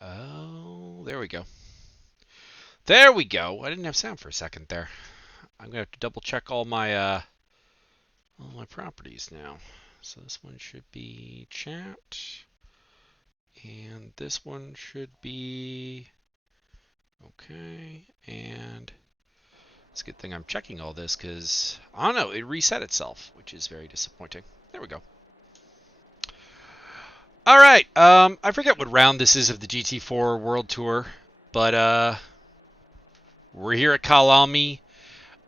Oh, there we go. There we go. I didn't have sound for a second there. I'm gonna have to double check all my properties now. So this one should be chat, and this one should be okay. And it's a good thing I'm checking all this because I don't know, it reset itself, which is very disappointing. There we go. All right. I forget what round this is of the GT4 World Tour, but we're here at Kyalami.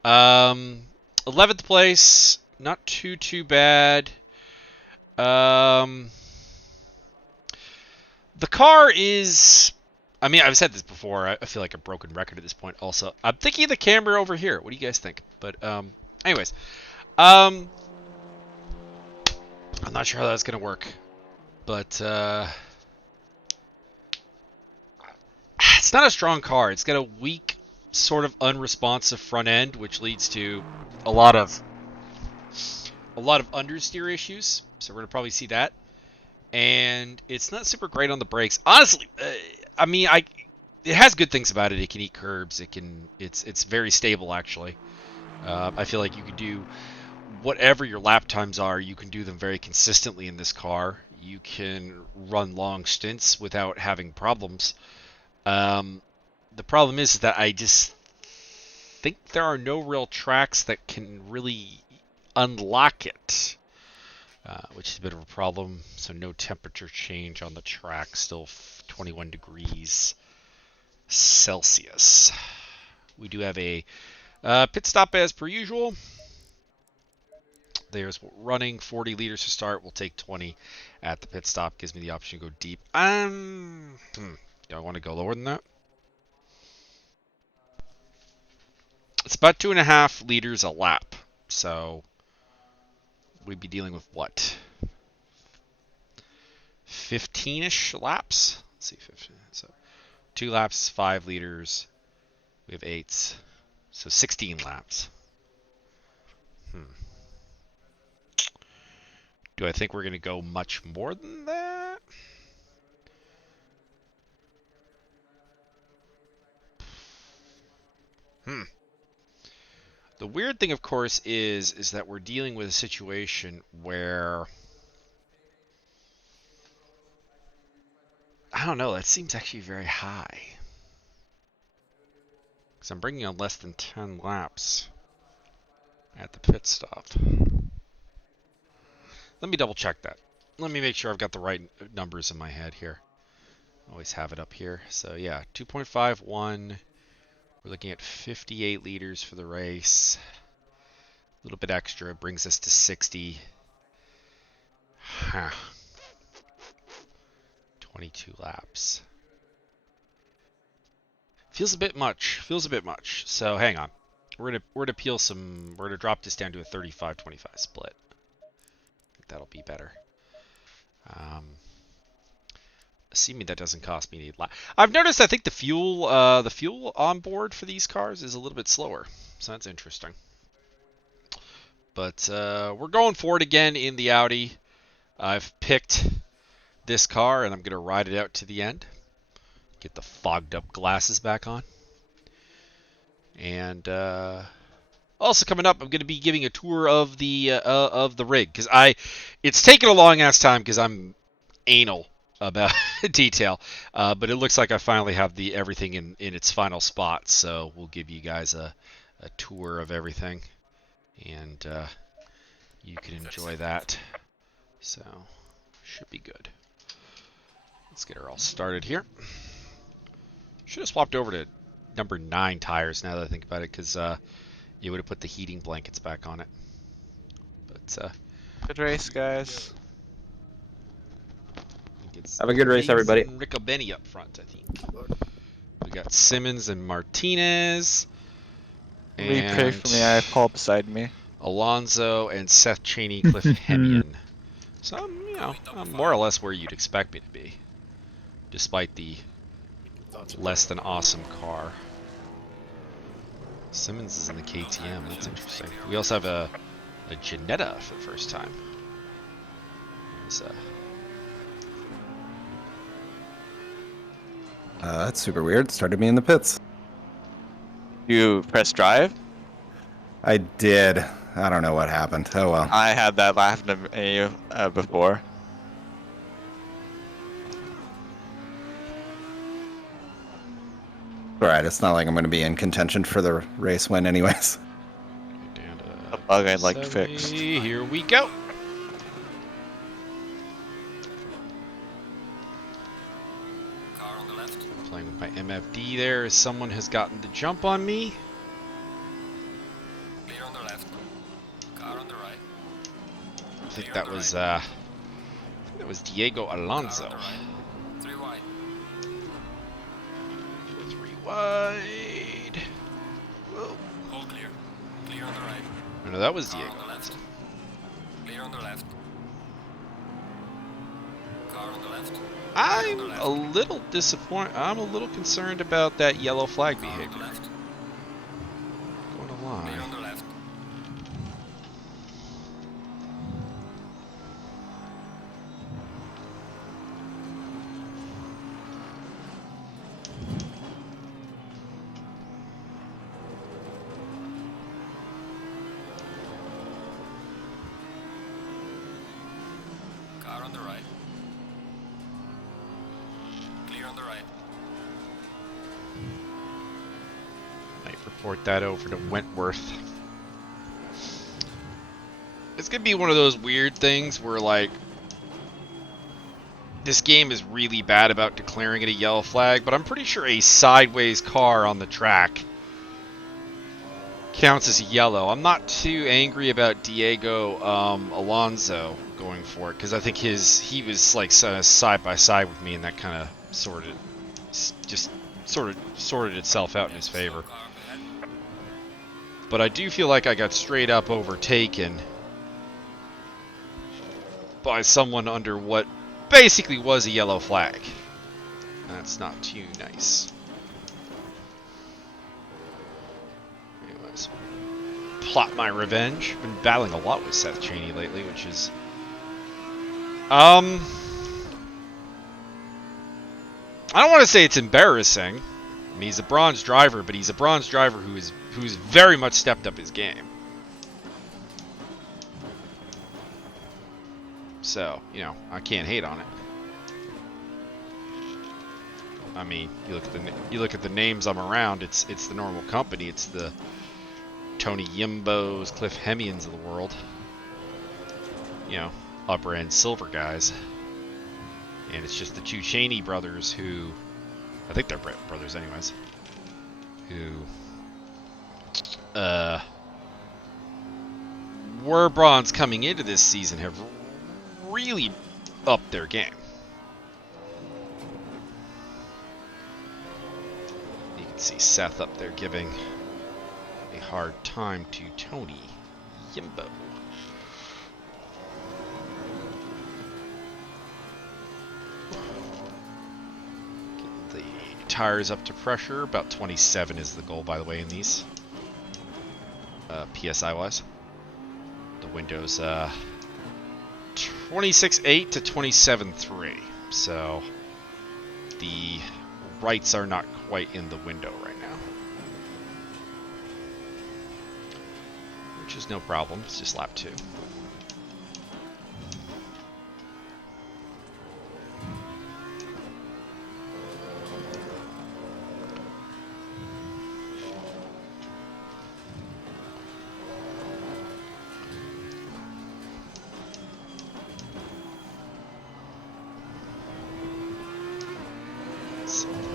11th place, not too bad. Um, the car is. I mean, I've said this before. I feel like a broken record at this point. Also, I'm thinking of the camera over here. What do you guys think? But anyways, um, I'm not sure how that's gonna work, but it's not a strong car. It's got a weak, sort of unresponsive front end, which leads to a lot of understeer issues. So we're gonna probably see that. And it's not super great on the brakes. Honestly, I mean, it has good things about it. It can eat curbs. It's very stable actually. I feel like you can do whatever your lap times are. You can do them very consistently in this car. You can run long stints without having problems. The problem is that I just think there are no real tracks that can really unlock it. Which is a bit of a problem. So no temperature change on the track, still 21 degrees Celsius. We do have a pit stop as per usual. There's running 40 liters to start. We'll take 20 at the pit stop. Gives me the option to go deep. Do I want to go lower than that? It's about 2.5 liters a lap. So we'd be dealing with what? 15-ish laps? Let's see, 15. So 2 laps, 5 liters. We have 8s. So 16 laps. Do I think we're going to go much more than that? The weird thing, of course, is that we're dealing with a situation where I don't know. That seems actually very high. Because I'm bringing on less than 10 laps at the pit stop. Let me double check that. Let me make sure I've got the right numbers in my head here. Always have it up here. So yeah, 2.51. We're looking at 58 liters for the race. A little bit extra brings us to 60. 22 laps. Feels a bit much. Feels a bit much. So hang on. We're gonna peel some. We're gonna drop this down to a 35-25 split. I think that'll be better. Assuming that doesn't cost me any lap. I've noticed. I think the fuel on board for these cars is a little bit slower. So that's interesting. But we're going for it again in the Audi. I've picked this car and I'm gonna ride it out to the end. Get the fogged up glasses back on. And also coming up, I'm going to be giving a tour of the rig because it's taken a long ass time because I'm anal about detail, but it looks like I finally have everything in its final spot. So we'll give you guys a tour of everything, and you can enjoy that. So should be good. Let's get her all started here. Should have swapped over to number 9 tires now that I think about it, because you would have put the heating blankets back on it. But good race, guys. Have a good race, everybody. Riccobeni up front, I think. We got Simmons and Martinez. And pray for me. I have Paul beside me. Alonso and Seth Chaney, Cliff Hemian. So I'm more or less where you'd expect me to be, despite the less than awesome car. Simmons is in the KTM. That's interesting. We also have a Ginetta for the first time. There's That's super weird. Started me in the pits. You press drive? I did. I don't know what happened. Oh well. I had that happen to me before. Alright, it's not like I'm going to be in contention for the race win anyways. Down to A bug I'd like 70. fixed. Here we go. Car on the left. Playing with my MFD there as someone has gotten the jump on me. Clear on the left. Car on the right. I think that was Diego Car Alonso. on the right. 3 wide. 3 wide. Whoa. All clear. Clear on the right. No, that was Car Diego. on the left. Clear on the left. Car on the left. I'm a little disappointed. I'm a little concerned about that yellow flag Car on the behavior. left. Going to Clear lie. on the left. Car on the right. Clear on the right. Might report that over to Wentworth. It's gonna be one of those weird things where, like, this game is really bad about declaring it a yellow flag, but I'm pretty sure a sideways car on the track counts as a yellow. I'm not too angry about Diego Alonso going for it, because I think he was like side by side with me, and that kind of sorted itself out in his favor. Car up ahead. But I do feel like I got straight up overtaken by someone under what basically was a yellow flag. That's not too nice. Anyways, plot my revenge. Been battling a lot with Seth Chaney lately, which is I don't want to say it's embarrassing. I mean, he's a bronze driver, but he's a bronze driver who's very much stepped up his game. So, you know, I can't hate on it. I mean, you look at the names I'm around. It's the normal company. It's the Tony Yimbos, Cliff Hemians of the world. You know, upper end silver guys. And it's just the two Chaney brothers who, I think they're brothers anyways, who were bronze coming into this season, have really upped their game. You can see Seth up there giving a hard time to Tony Yimbo. Get the tires up to pressure. About 27 is the goal, by the way, in these. PSI wise. The Windows 26.8 to 27.3. So the rights are not quite in the window right now. Which is no problem. It's just lap 2.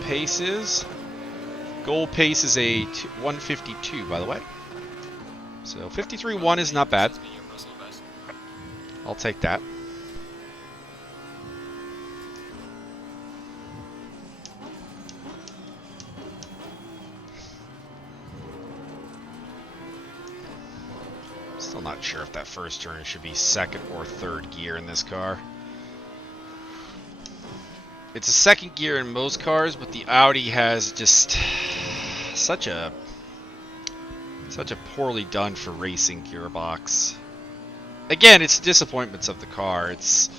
Pace is, goal pace is a 152, by the way. So 53.1 is not bad. I'll take that. Still not sure if that first turn should be second or third gear in this car. It's a second gear in most cars, but the Audi has just such a poorly done for racing gearbox. Again, it's disappointments of the car. It's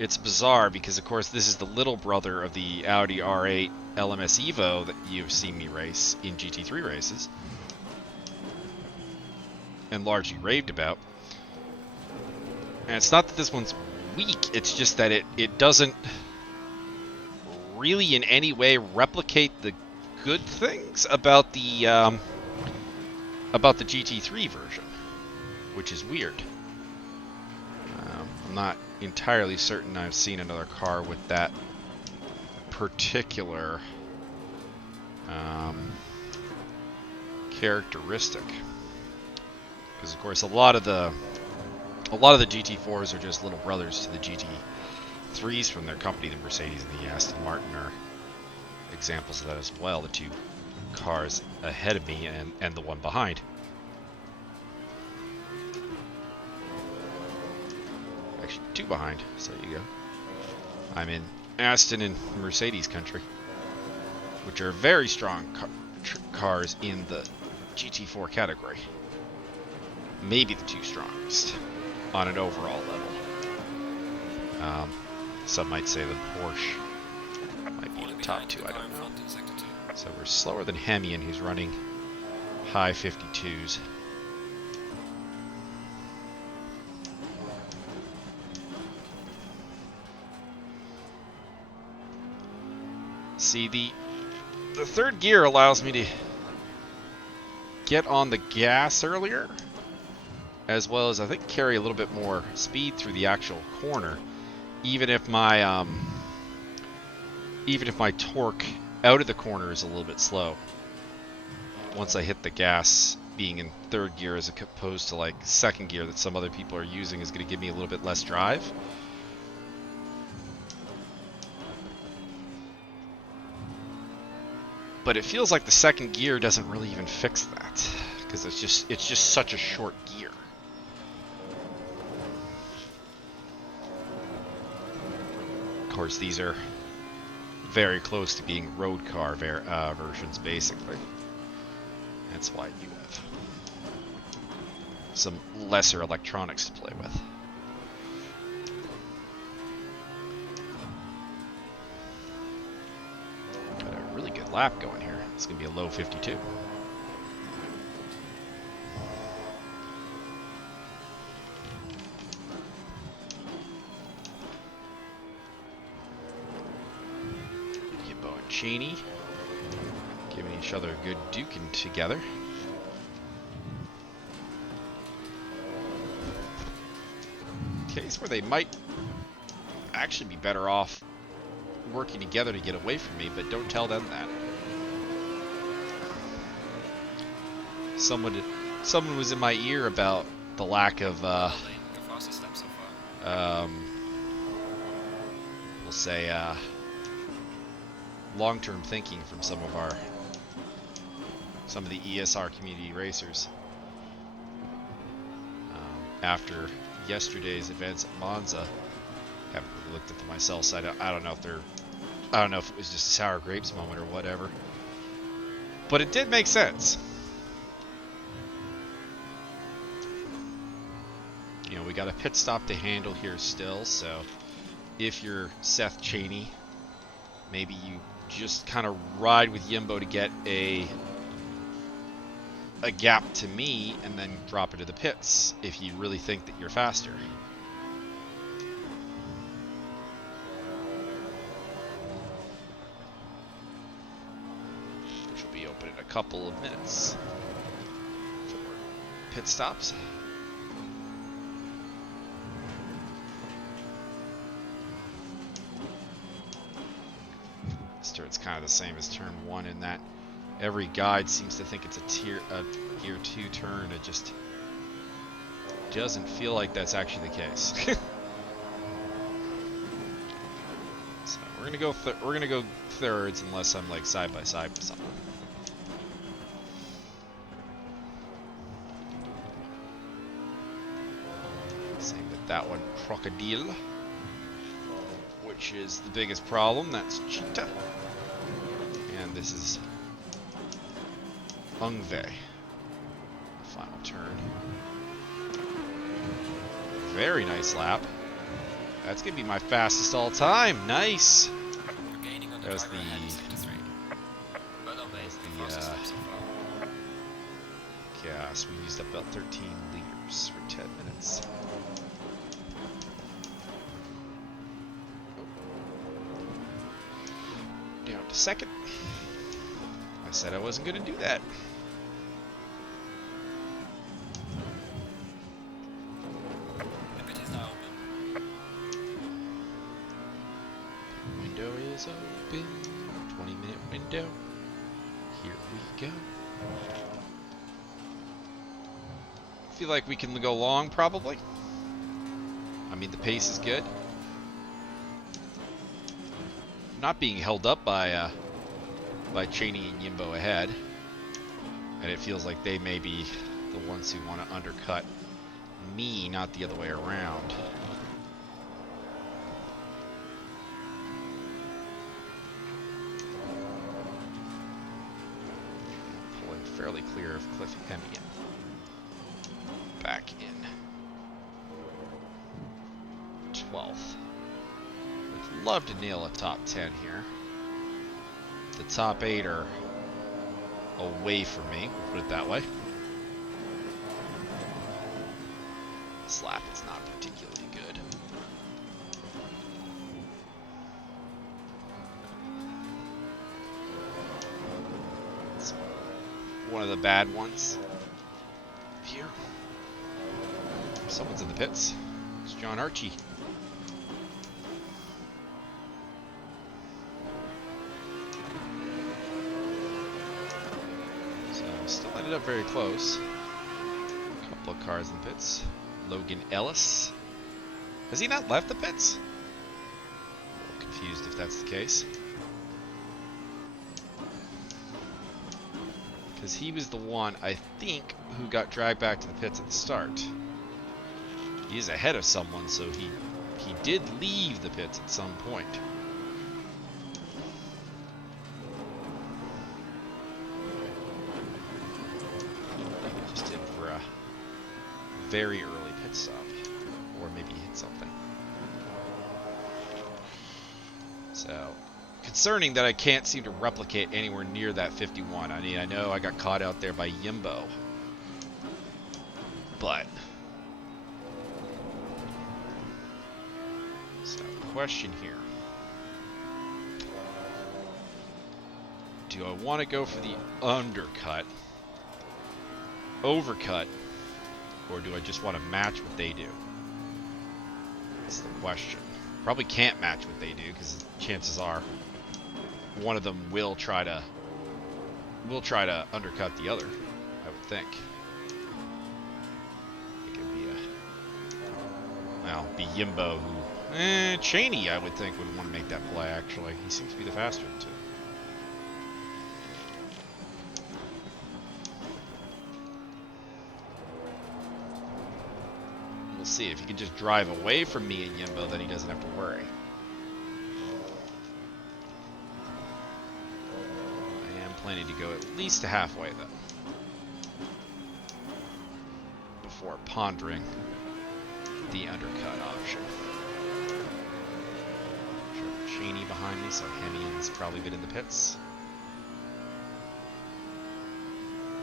it's bizarre because, of course, this is the little brother of the Audi R8 LMS Evo that you've seen me race in GT3 races and largely raved about. And it's not that this one's weak, it's just that it doesn't really in any way replicate the good things about the GT3 version, which is weird. I'm not entirely certain I've seen another car with that particular characteristic, because of course a lot of the GT4s are just little brothers to the GT3s from their company. The Mercedes and the Aston Martin are examples of that as well. The two cars ahead of me and the one behind. Actually, two behind, so there you go. I'm in Aston and Mercedes country, which are very strong cars in the GT4 category. Maybe the two strongest on an overall level. Some might say the Porsche might be the top two, I don't know. So we're slower than Hemian, who's running high 52s. See, the third gear allows me to get on the gas earlier, as well as I think carry a little bit more speed through the actual corner, even if my torque out of the corner is a little bit slow. Once I hit the gas, being in third gear as opposed to like second gear that some other people are using, is going to give me a little bit less drive. But it feels like the second gear doesn't really even fix that, because it's just such a short gear. Of course, these are very close to being road car versions, basically. That's why you have some lesser electronics to play with. Got a really good lap going here. It's going to be a low 52. Cheney giving each other a good duking together. Case where they might actually be better off working together to get away from me, but don't tell them that. Someone was in my ear about the lack of we'll say long-term thinking from some of the ESR community racers. After yesterday's events at Monza, haven't really looked at them myself, so I don't know if it was just a sour grapes moment or whatever. But it did make sense. You know, we got a pit stop to handle here still, so if you're Seth Cheney, maybe you just kind of ride with Yimbo to get a gap to me and then drop into the pits if you really think that you're faster. Which will be open in a couple of minutes for pit stops. It's kind of the same as turn 1 in that every guide seems to think it's a gear 2 turn. It just doesn't feel like that's actually the case. So we're gonna go thirds unless I'm like side by side with someone. Same with that one, Crocodile, which is the biggest problem. That's Cheetah. And this is Ungve. The final turn. Very nice lap. That's gonna be my fastest all time. Nice. You're gaining on the There's driver ahead in sector 3. Well done, mate. Your fastest lap so far. Gas. We used up about 13 liters for 10 minutes. Down to second. I said I wasn't going to do that. The pit is now open. Window is open. 20-minute window. Here we go. Feel like we can go long, probably. I mean, the pace is good. Not being held up by Cheney and Yimbo ahead, and it feels like they may be the ones who want to undercut me, not the other way around. Pulling fairly clear of Cliff Hemian. Back in 12th. Would love to nail a top 10 here. The top 8 are away from me, we'll put it that way. This lap is not particularly good. It's one of the bad ones here. Someone's in the pits. It's John Archie. So still ended up very close. A couple of cars in the pits. Logan Ellis. Has he not left the pits? A little confused if that's the case. Because he was the one, I think, who got dragged back to the pits at the start. He is ahead of someone, so he did leave the pits at some point. Maybe he just did for a very early pit stop, or maybe he hit something. So, concerning that I can't seem to replicate anywhere near that 51. I mean, I know I got caught out there by Yimbo, but so, question here. Do I want to go for the undercut, overcut, or do I just want to match what they do? That's the question. Probably can't match what they do, because chances are one of them will try to undercut the other, I would think. It could be be Yimbo who Cheney, I would think, would want to make that play, actually. He seems to be the faster of the two. We'll see. If he can just drive away from me and Yimbo, then he doesn't have to worry. I am planning to go at least halfway, though, before pondering the undercut option. Cheney behind me, so Hemian's probably been in the pits.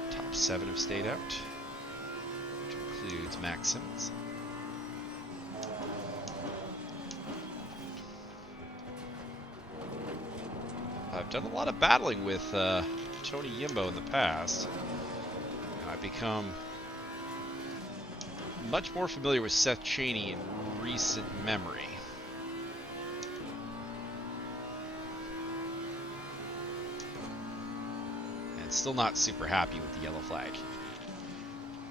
Top 7 have stayed out, which includes Max Simmons. I've done a lot of battling with Tony Yimbo in the past, and I've become much more familiar with Seth Cheney in recent memory. And still not super happy with the yellow flag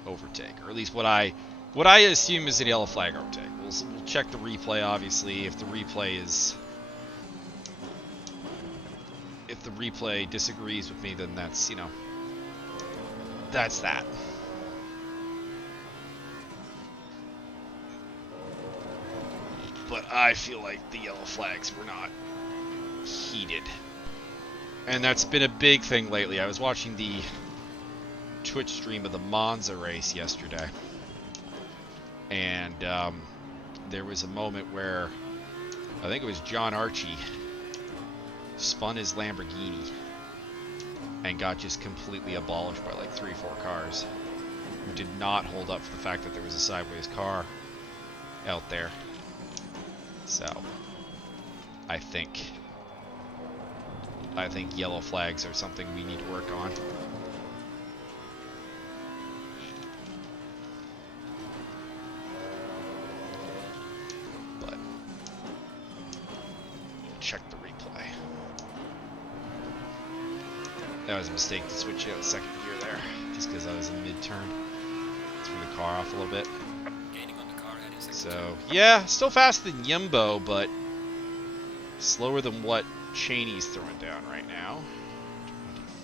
overtake, or at least what I assume is a yellow flag overtake. We'll check the replay, obviously. If the replay disagrees with me, then that's, that's that. But I feel like the yellow flags were not heated. And that's been a big thing lately. I was watching the Twitch stream of the Monza race yesterday. And there was a moment where I think it was John Archie, spun his Lamborghini and got just completely abolished by like 3 or 4 cars who did not hold up for the fact that there was a sideways car out there. So I think yellow flags are something we need to work on. But check the replay. That was a mistake to switch out second gear there, just because I was in mid-turn. Threw the car off a little bit. Gaining on the car, heading second. So yeah, still faster than Yimbo, but slower than what Cheney's throwing down right now.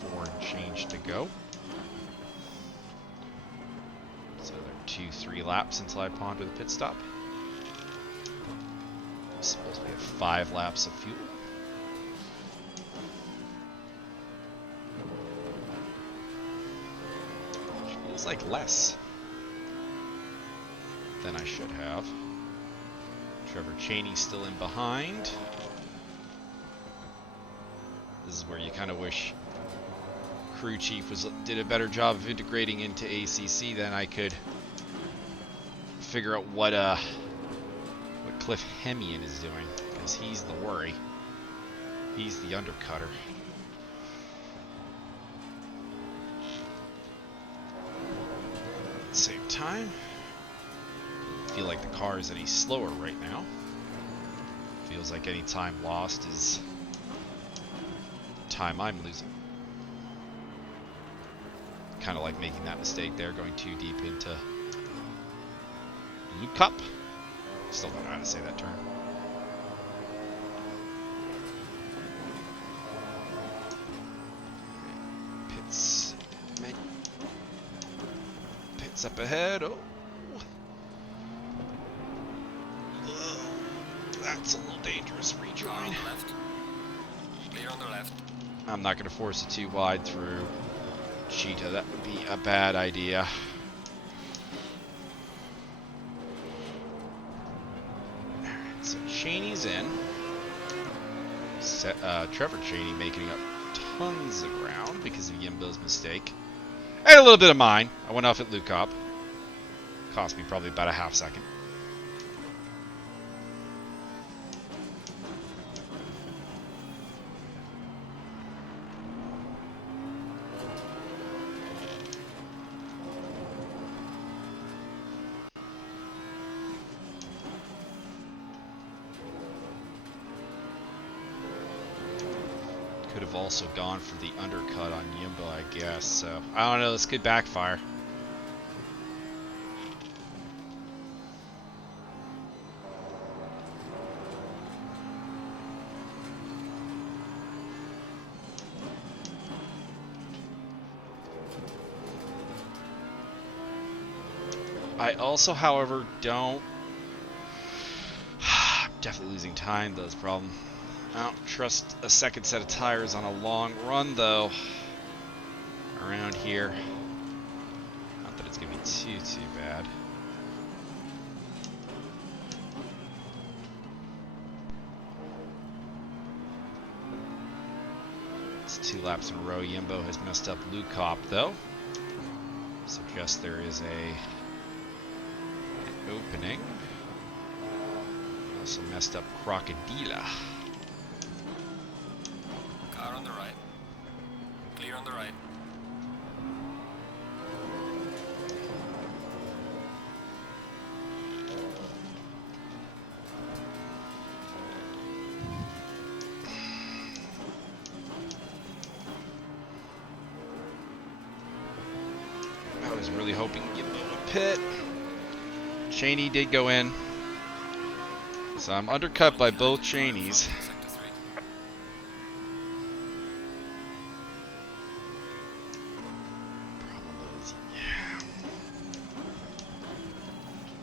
24 and change to go. So they're 2-3 laps until I ponder the pit stop. It's supposed to be 5 laps of fuel. Which feels like less than I should have. Trevor Cheney still in behind. This is where you kind of wish crew chief did a better job of integrating into ACC. Then I could figure out what Cliff Hemian is doing, because he's the worry. He's the undercutter. At the same time, I feel like the car is any slower right now. Feels like any time lost is time I'm losing. Kind of like making that mistake there, going too deep into Loop Cup. Still don't know how to say that term. Pits. Pits up ahead. Oh. That's a little dangerous. Rejoin. Car on the left. Clear on the left. I'm not going to force it too wide through Cheetah. That would be a bad idea. Alright, so Cheney's in. Trevor Cheney making up tons of ground because of Yimbo's mistake. And a little bit of mine. I went off at Luke Cop. Cost me probably about a half second. Could have also gone for the undercut on Yimbo, I guess. So, I don't know. This could backfire. I also, however, don't... I'm definitely losing time, though, is the problem. I don't trust a second set of tires on a long run, though, around here. Not that it's going to be too bad. It's 2 laps in a row. Yimbo has messed up Lukop, though. Suggest there is an opening. Also messed up Crocodila. Car on the right. Clear on the right. I was really hoping Yimbo would pit. Cheney did go in. So I'm undercut by both Cheneys. Sector 3.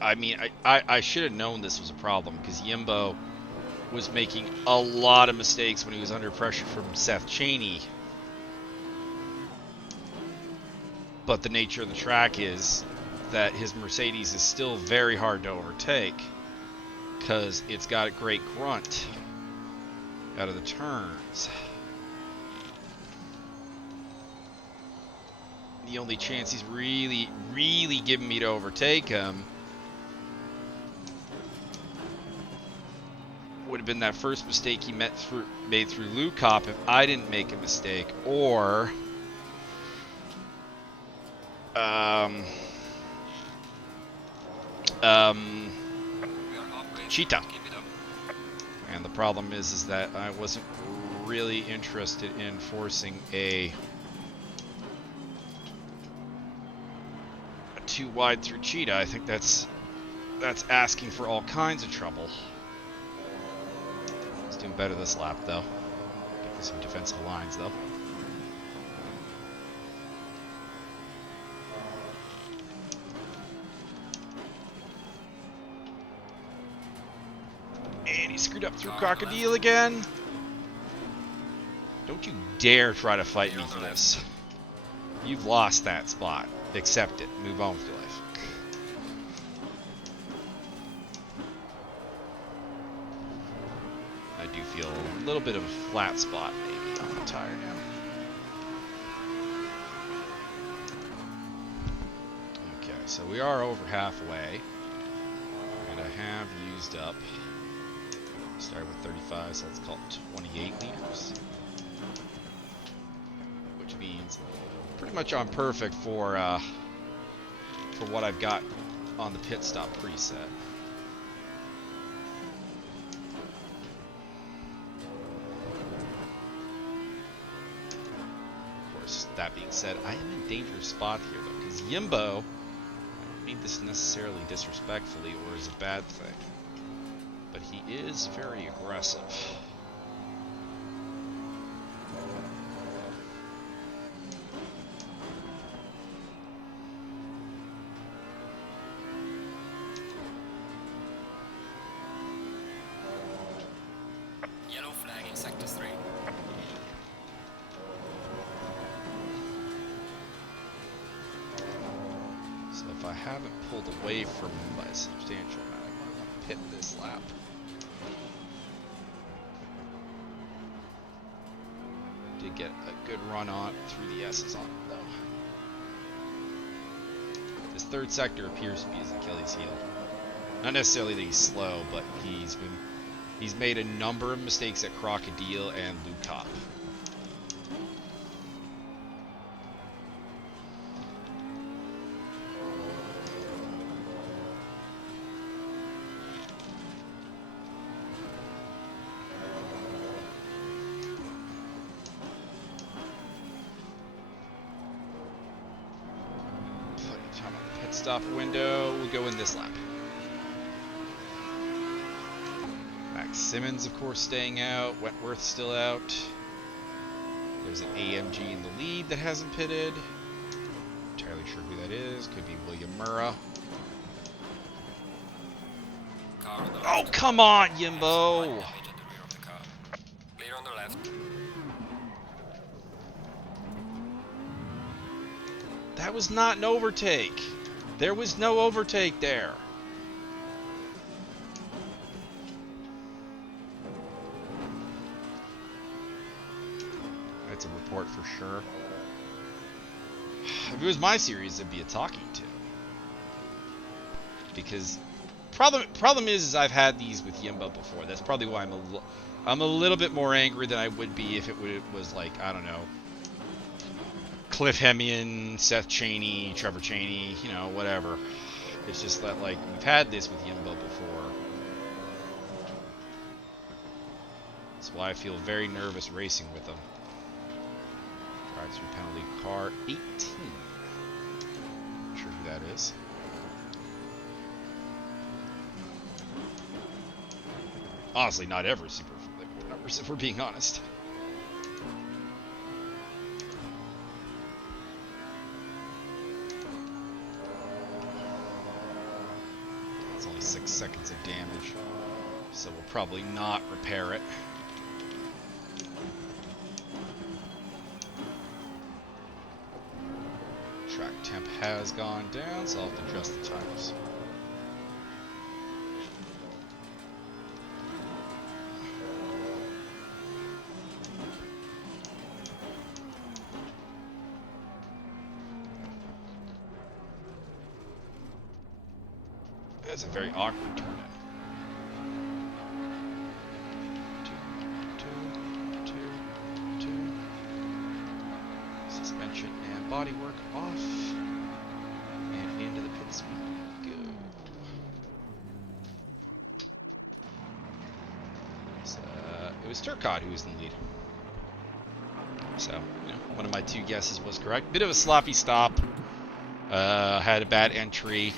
I mean, I should have known this was a problem because Yimbo was making a lot of mistakes when he was under pressure from Seth Cheney. But the nature of the track is that his Mercedes is still very hard to overtake. because it's got a great grunt out of the turns. The only chance he's really giving me to overtake him would have been that first mistake he made through Lucop if I didn't make a mistake, or Cheetah. And the problem is that I wasn't really interested in forcing a too wide through Cheetah. I think that's asking for all kinds of trouble. He's doing better this lap though. Getting some defensive lines though. And he screwed up through Crocodile again. Don't you dare try to fight me for this. You've lost that spot. Accept it. Move on with your life. I do feel a little bit of a flat spot maybe on the tire now. Okay, so we are over halfway. And I have used up, started with 35, so let's call it 28 liters. Which means pretty much on perfect for what I've got on the pit stop preset. Of course, that being said, I am in a dangerous spot here though, because Yimbo, I don't mean this necessarily disrespectfully or as a bad thing, but he is very aggressive. Yellow flag in sector 3. So if I haven't pulled away from him by a substantial amount, I might want to pit this lap. Did get a good run on through the S's on it though. This third sector appears to be his Achilles heel. Not necessarily that he's slow, but he's made a number of mistakes at Crocodile and Lucop. Stop window, we'll go in this lap. Max Simmons, of course, staying out. Wentworth still out. There's an AMG in the lead that hasn't pitted. Not entirely sure who that is. Could be William Murrah. Oh, come on, Yimbo! Clear on the left. That was not an overtake. There was no overtake there. That's a report for sure. If it was my series, it'd be a talking to. Because problem is I've had these with Yimbo before. That's probably why I'm a little bit more angry than I would be if it was like, I don't know, Cliff Hemian, Seth Chaney, Trevor Chaney, you know, whatever. It's just that, like, we've had this with Yimbo before. That's why I feel very nervous racing with them. Drive through penalty car 18. Not sure who that is. Honestly, not ever super liquid numbers, if we're being honest. It's only 6 seconds of damage, so we'll probably not repair it. Track temp has gone down, so I'll have to adjust the tires. That's a very awkward turn in. Two. Suspension and bodywork off. And into the pits we go. So, it was Turcotte who was in the lead. So, you know, one of my two guesses was correct. Bit of a sloppy stop. Had a bad entry.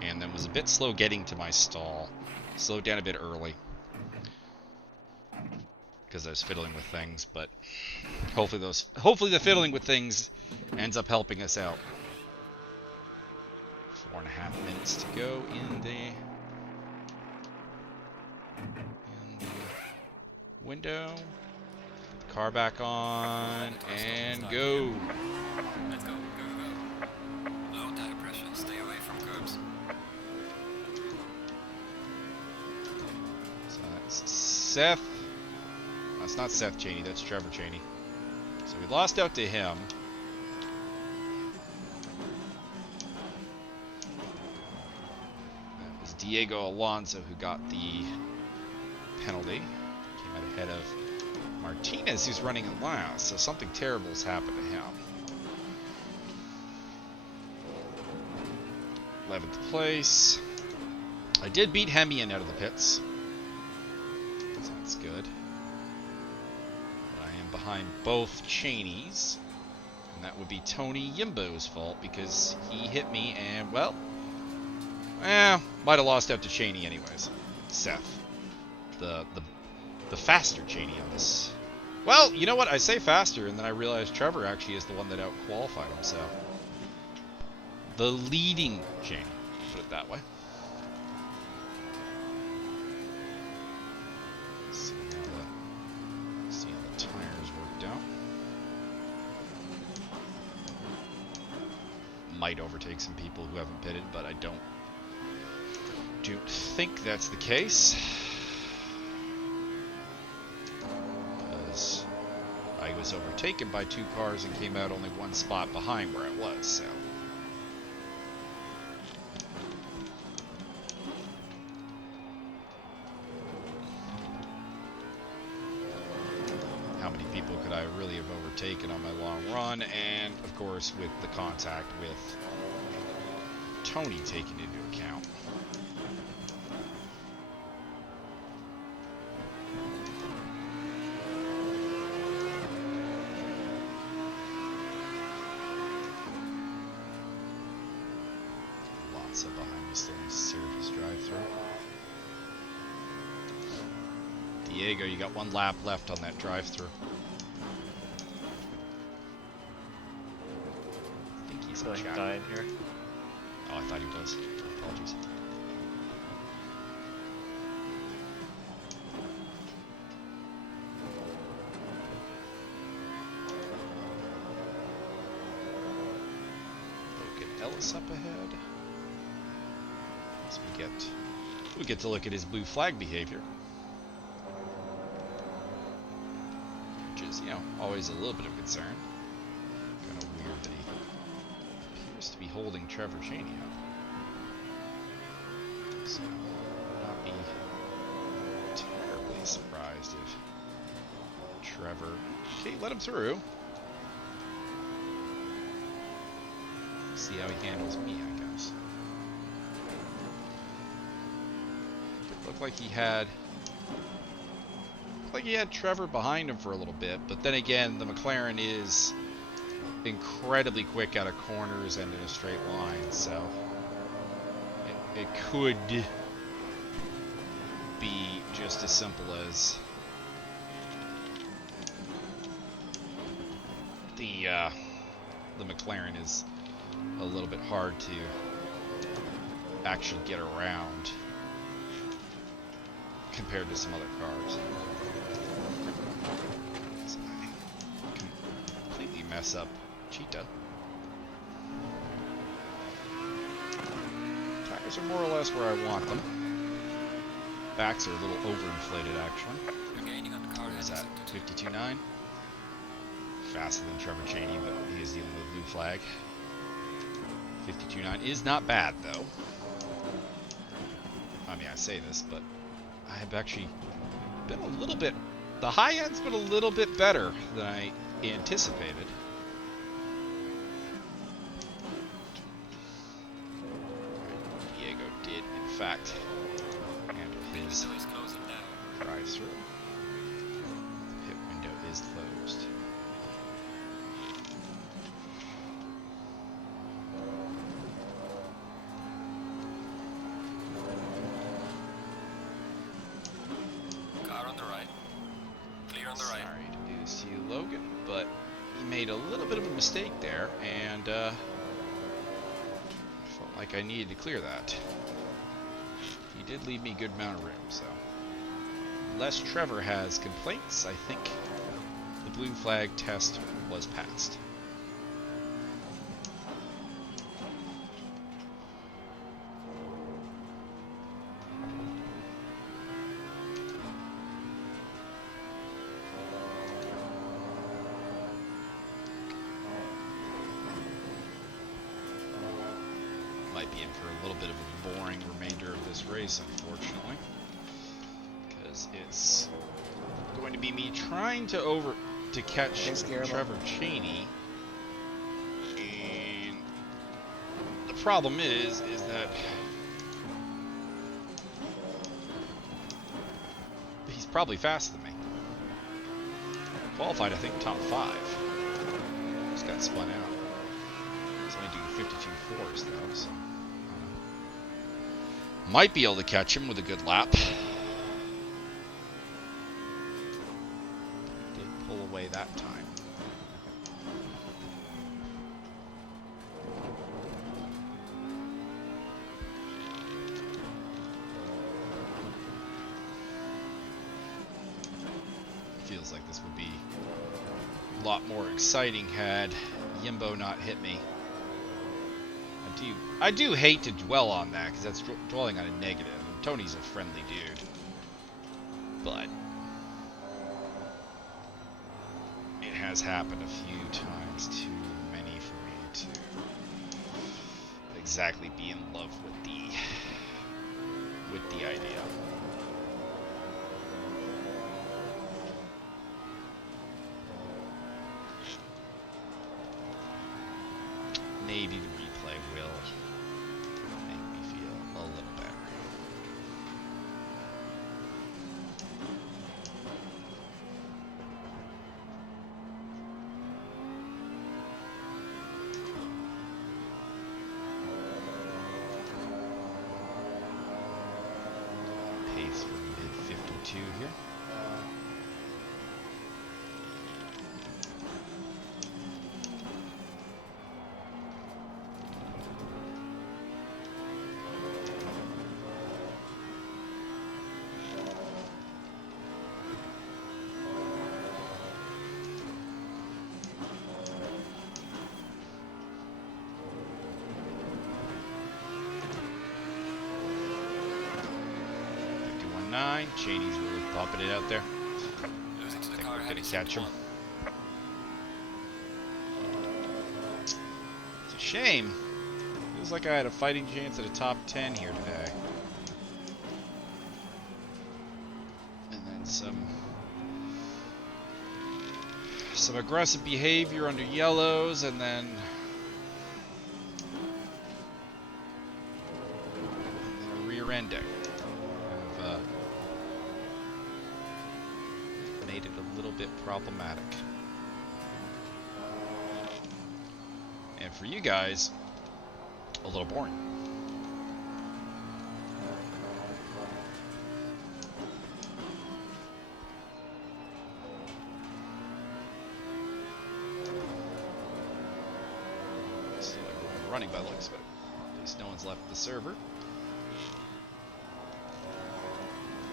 And then was a bit slow getting to my stall. Slowed down a bit early. Because I was fiddling with things, but hopefully the fiddling with things ends up helping us out. 4.5 minutes to go in the window. Put the car back on and go. Let's go. Low tire pressure. Stay away from curbs. So that's Seth. That's not Seth Cheney, that's Trevor Cheney. So we lost out to him. That was Diego Alonso who got the penalty. Came out ahead of Martinez, who's running in last. So something terrible has happened to him. 11th place. I did beat Hemian out of the pits. So that's good. Behind both Cheneys, and that would be Tony Yimbo's fault because he hit me and, well, might have lost out to Cheney anyways. Seth, the faster Cheney on this. Well, you know what? I say faster, and then I realized Trevor actually is the one that out-qualified himself. The leading Cheney, put it that way. Might overtake some people who haven't pitted, but I don't think that's the case. Because I was overtaken by 2 cars and came out only 1 spot behind where I was, so. How many people could I really have overtaken on my long run? And, of course, with the contact with Tony taken into account. Lots of behind me still in the surface drive-through. Diego, you got 1 lap left on that drive-through. I think he's Feeling dying here. Oh, I thought he was. Apologies. Logan Ellis up ahead. As we get to look at his blue flag behavior. Which is, you know, always a little bit of concern. Kind of weird that he appears to be holding Trevor Cheney up. So, I would not be terribly surprised if Trevor... Okay, let him through. See how he handles me, I guess. It looked like he had... Trevor behind him for a little bit, but then again, the McLaren is incredibly quick out of corners and in a straight line, so it could be just as simple as the McLaren is a little bit hard to actually get around compared to some other cars. So I completely mess up Cheetah. Tires are more or less where I want them. Backs are a little overinflated, actually. Regaining on the car. What is that? 52.9? Faster than Trevor Cheney, but he is dealing with blue flag. 52.9 is not bad, though. I mean, I say this, but I have actually been a little bit... The high end's been a little bit better than I anticipated. Diego did, in fact, handle his Window is closing now. drive-through. The pit window is closed. Car on the right. Clear on the right. Sorry to do this to you, Logan, but he made a little bit of a mistake there, and I felt like I needed to clear that. He did leave me a good amount of room, so unless Trevor has complaints, I think the blue flag test was passed. Might be in for a little bit of a boring remainder of this race, unfortunately, because it's going to be me trying to catch Thanks, Guillermo. Trevor Cheney, and the problem is that he's probably faster than me. Qualified, I think, top 5. Just got spun out. He's only doing 52.4s though, so might be able to catch him with a good lap. Did pull away that time. Feels like this would be a lot more exciting had Yimbo not hit me. I do hate to dwell on that, because that's dwelling on a negative. And Tony's a friendly dude. But it has happened a few times too many for me to exactly be in love with the idea. Maybe the replay will make me feel a little better. Pace for mid-52 here. Cheney's really popping it out there. Losing to the I think car we're heading gonna catch him. 71. It's a shame. Feels like I had a fighting chance at a top 10 here today. And then some aggressive behavior under yellows, and then a rear ending. Made it a little bit problematic. And for you guys, a little boring. Still everyone running by looks, but at least no one's left the server.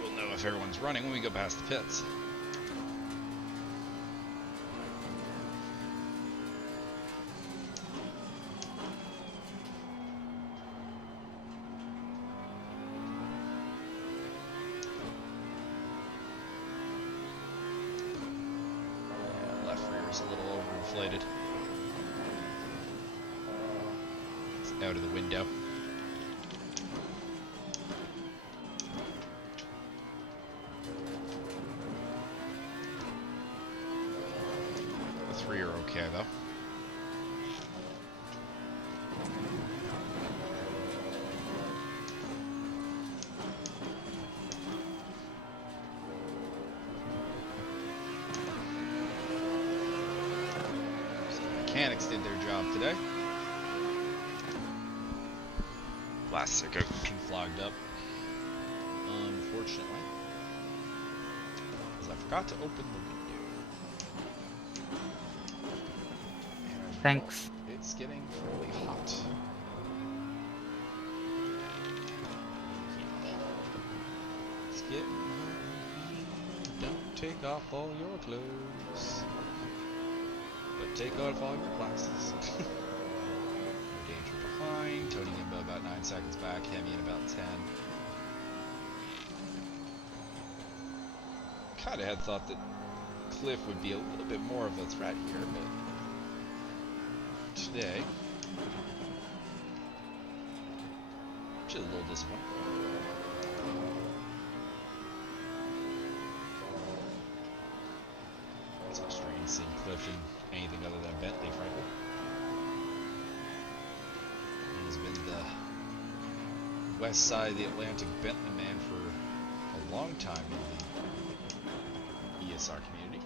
We'll know if everyone's running when we go past the pits. A little overinflated. It's out of the window. mechs did their job today. Last circuit clogged up, unfortunately, because I forgot to open the window. And Thanks. it's getting fairly hot. It's getting hot. Don't take off all your clothes, but take off all your glasses. Danger behind. Tony Yimbo about 9 seconds back. Hemi in about 10. Kind of had thought that Cliff would be a little bit more of a threat here, but today, just a little disappointing. It's so strange seeing Cliff in anything other than Bentley, frankly. He's been the west side of the Atlantic Bentley man for a long time in the ESR community.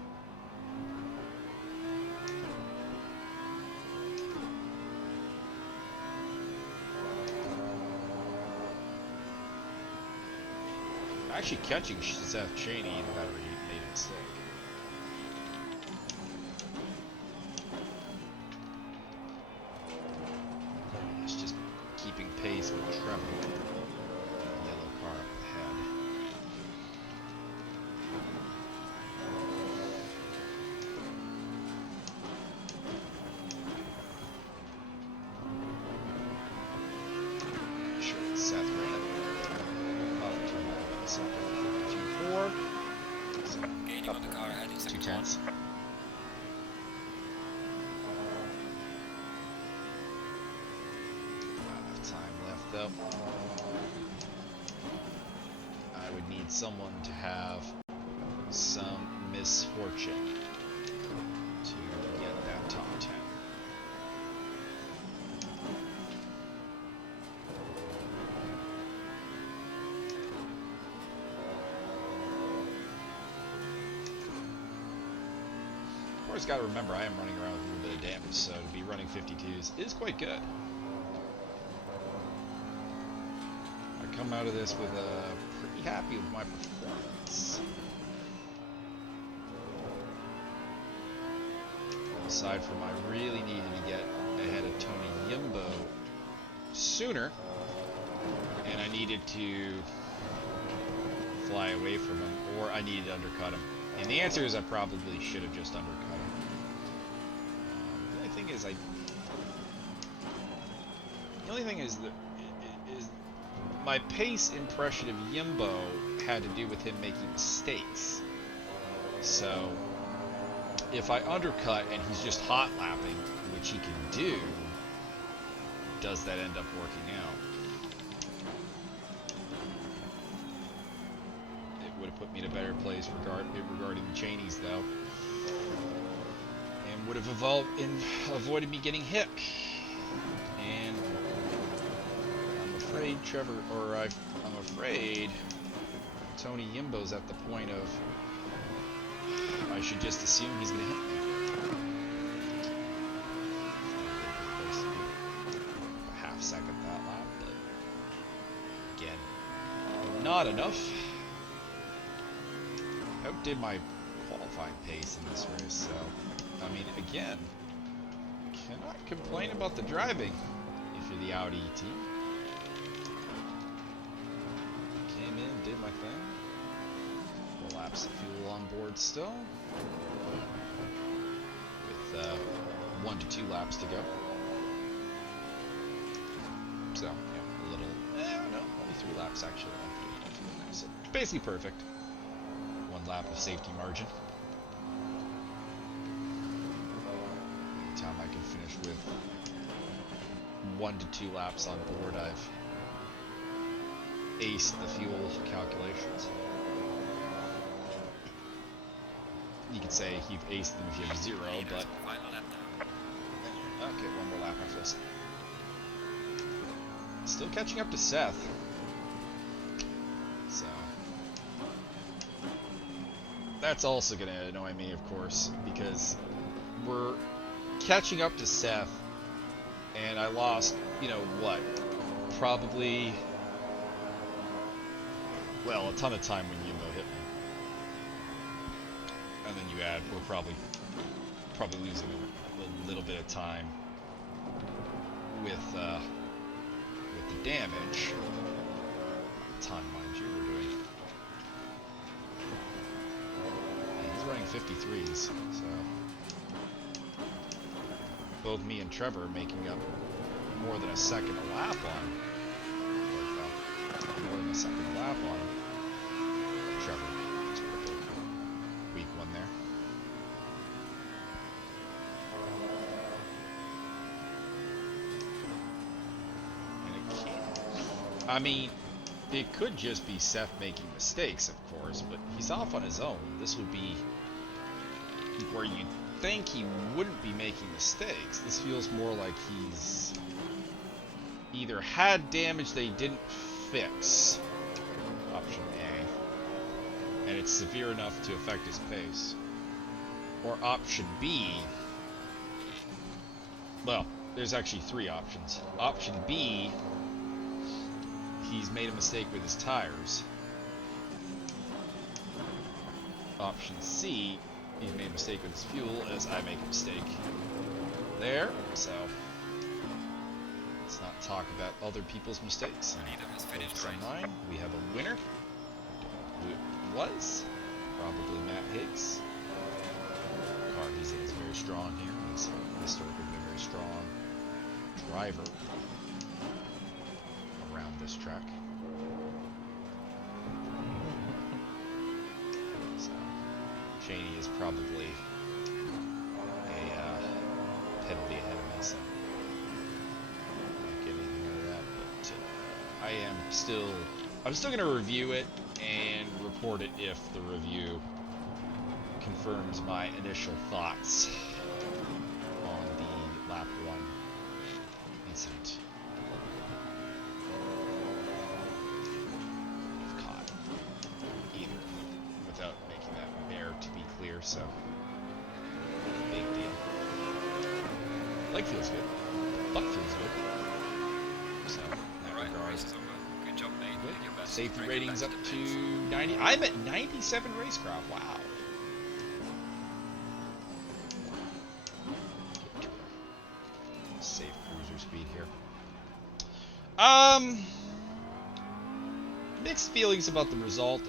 Actually catching Seth Cheney in about he made a mistake. It's just keeping pace with Trevor. Yellow car up ahead. Sure, it's Seth ran it. Probably turn that about a second. 52.4. So, Gaining on the car ahead. 2 tenths. Time left though. I would need someone to have some misfortune to get that top 10. Of course, got to remember I am running around with a little bit of damage, so to be running 52s is quite good. Come out of this with pretty happy with my performance. Aside from I really needed to get ahead of Tony Yimbo sooner, and I needed to fly away from him, or I needed to undercut him. And the answer is I probably should have just undercut him. The only thing is that my pace impression of Yimbo had to do with him making mistakes. So, if I undercut and he's just hot lapping, which he can do, does that end up working out? It would have put me in a better place regarding the Cheneys, though, and would have avoided me getting hit. And I'm afraid Tony Yimbo's at the point of I should just assume he's gonna hit me. A half second that lap, but again, not enough. Outdid my qualifying pace in this race, so I mean, again, cannot complain about the driving if you're the Audi team. Did my thing. Full laps of fuel on board still. With 1 to 2 laps to go. So, yeah, a little. No, only 3 laps actually. So, basically perfect. 1 lap of safety margin. Anytime I can finish with 1 to 2 laps on board, I've aced the fuel calculations. You could say you've aced them if you have 0, but okay, 1 more lap after this. Still catching up to Seth. So that's also gonna annoy me, of course, because we're catching up to Seth, and I lost, you know what, probably, well, a ton of time when Yumbo hit me. And then you add, we're probably losing a little bit of time with the damage. Ton, mind you, we're doing. Yeah, he's running 53s, so both me and Trevor are making up more than a second a lap on. More than a second a lap on Trevor. Just put the weak one there. And it can't. I mean, it could just be Seth making mistakes, of course, but he's off on his own. This would be where you'd think he wouldn't be making mistakes. This feels more like he's either had damage they didn't fix, option A, and it's severe enough to affect his pace, or option B, well, there's actually three options. Option B, he's made a mistake with his tires. Option C, he's made a mistake with his fuel, as I make a mistake there, so let's not talk about other people's mistakes. Focus on mine. We have a winner. Who it was? Probably Matt Higgs. The car he's in is very strong here. He's historically been a very strong driver around this track. So, Cheney is probably a penalty ahead of me, so not getting anything out of that. But I'm still going to review it and report it if the review confirms my initial thoughts on the lap 1 incident. I've caught either without making that mare to be clear, so big deal. Leg feels good. Butt feels good. So, in that regard, Good job, mate. good. Did your best. Safety Bring it ratings back up to to pace. 90. I'm at 97 racecraft. Wow. Get to a safe cruiser speed here. Mixed feelings about the result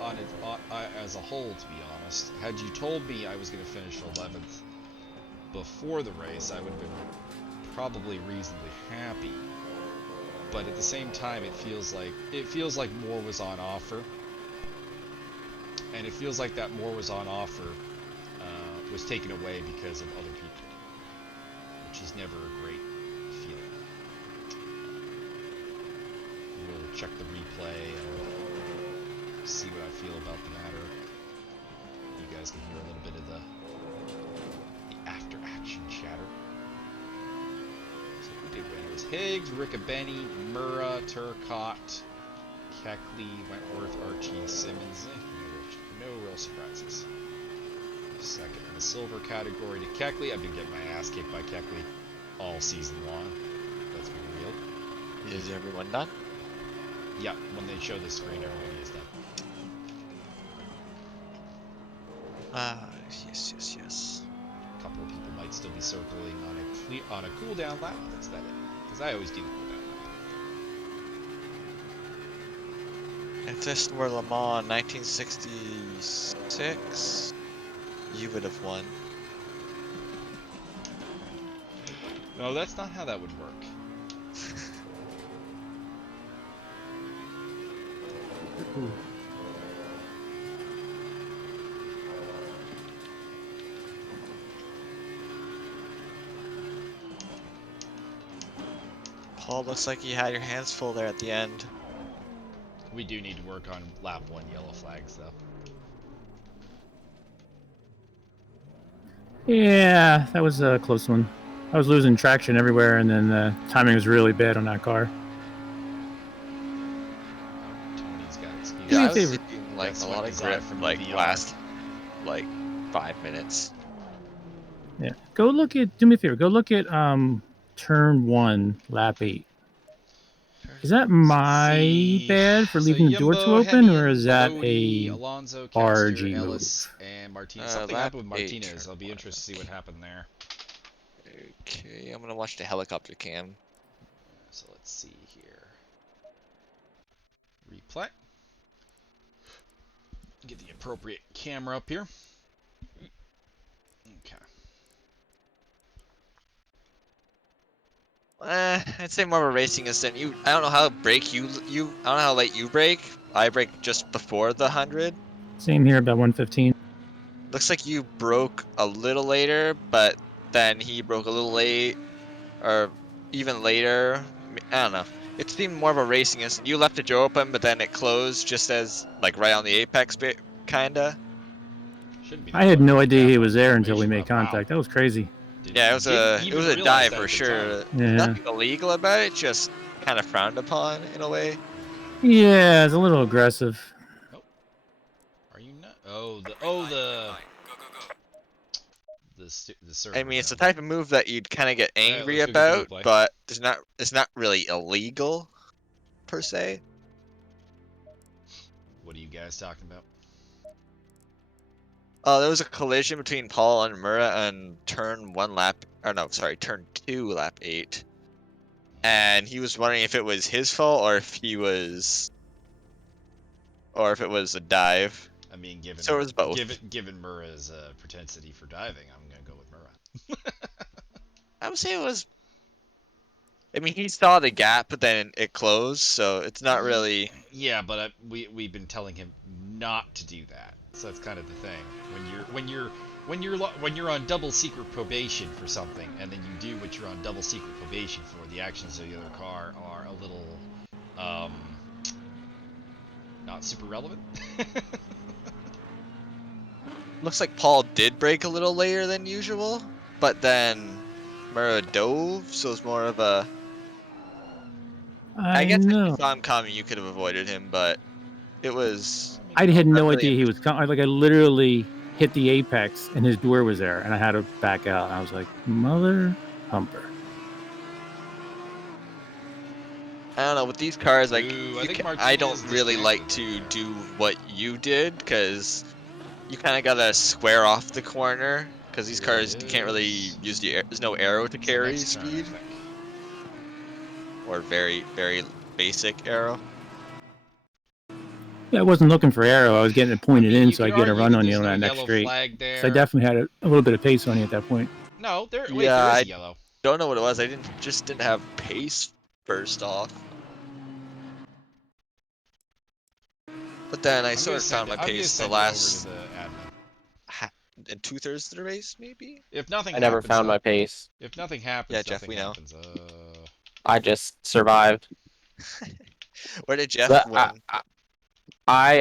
as a whole, to be honest. Had you told me I was going to finish 11th before the race, I would have been probably reasonably happy. But at the same time, it feels like more was on offer, and it feels like that more was on offer was taken away because of other people, which is never a great feeling. We'll check the replay and see what I feel about the matter. You guys can hear a little bit of the after-action chatter. So who did win? It was Higgs, Riccobeni, Murrah, Turcotte, Keckley, Wentworth, Archie, Simmons. No real surprises. Second in the silver category to Keckley. I've been getting my ass kicked by Keckley all season long. Let's be real. Is everyone done? Yeah, when they show the screen, everybody is done. Yes. A couple of people might still be circling on a cooldown lap. That's about it. Because I always do the cooldown lap. If this were Le Mans 1966, you would have won. No, that's not how that would work. Paul, looks like you had your hands full there at the end. We do need to work on lap 1 yellow flags, though. Yeah, that was a close one. I was losing traction everywhere, and then the timing was really bad on that car. Tony's got excuses. Yeah, I They was were- seeing like That's a what lot of designed grip from like VR. last 5 minutes. Yeah. Go look at. Do me a favor. Go look at turn 1, lap 8. Is that my See. bad for So leaving the door too Yumbo, open, or is Hemian, that Lodi, a Alonso, Caster, RG Ellis, move? and Martinez. Something Lap happened with 8, Martinez. turn I'll be 1. interested to see what happened there. Okay, I'm gonna watch the helicopter cam. So let's see here. Replay. Get the appropriate camera up here. Okay. I'd say more of a racing incident. I don't know how I don't know how late you brake. I brake just before the 100. Same here, about 115. Looks like you broke a little later, but then he broke a little late, or even later. I don't know. It seemed more of a racing incident. You left the door open, but then it closed just as, like, right on the apex bit, kinda. Shouldn't be I that had much no idea he gap on was there until we probation, made but wow. contact. That was crazy. Yeah, Didn't it was even a realize dive that for at the time. sure. Yeah. Nothing illegal about it, just kind of frowned upon in a way. Yeah, it's a little aggressive. Oh, are you not? Oh, the Green light, go, go, go. the server. I mean, it's the now. type of move that you'd kind of get Alright, angry let's go get the about, replay. but it's not really illegal per se. What are you guys talking about? There was a collision between Paul and Mura on turn 1 lap, or no, sorry, turn 2 lap 8. And he was wondering if it was his fault or if it was a dive. I mean, So it was both. given Murrah's propensity for diving, I'm gonna go with Murrah. I would say it was. I mean, he saw the gap, but then it closed, so it's not really. Yeah, but we've been telling him not to do that. So that's kind of the thing. When you're on double secret probation for something, and then you do what you're on double secret probation for, the actions of the other car are a little, not super relevant. Looks like Paul did break a little later than usual, but then Mura dove, so it's more of a. I I guess if you know. saw him coming, you could have avoided him, but it was I had not no really. idea he was coming. Like, I literally hit the apex and his door was there, and I had to back out. And I was like, mother humper. I don't know, with these cars, like, Ooh, I think I don't Martinez really like disconnected to do what you did, because you kind of gotta square off the corner, because these there. Here cars, it you can't really is. use there's no arrow to It's the carry next turn, I speed, think. or very, very basic arrow. Yeah, I wasn't looking for arrow. I was getting it pointed I mean, in you so I could get a argue run that on you there's on no that next yellow straight. flag Because I there. definitely had a little bit of pace on you at that point. No, wait, Yeah, there is I a yellow. don't know what it was. I just didn't have pace first off. But then I sort of found my I'm gonna pace the send it over to last the admin. in 2/3 of the race, maybe. If nothing I never happens, found though. my pace. If nothing happens, Yeah, Jeff, nothing we know. happens. I just survived. Where did Jeff But win? I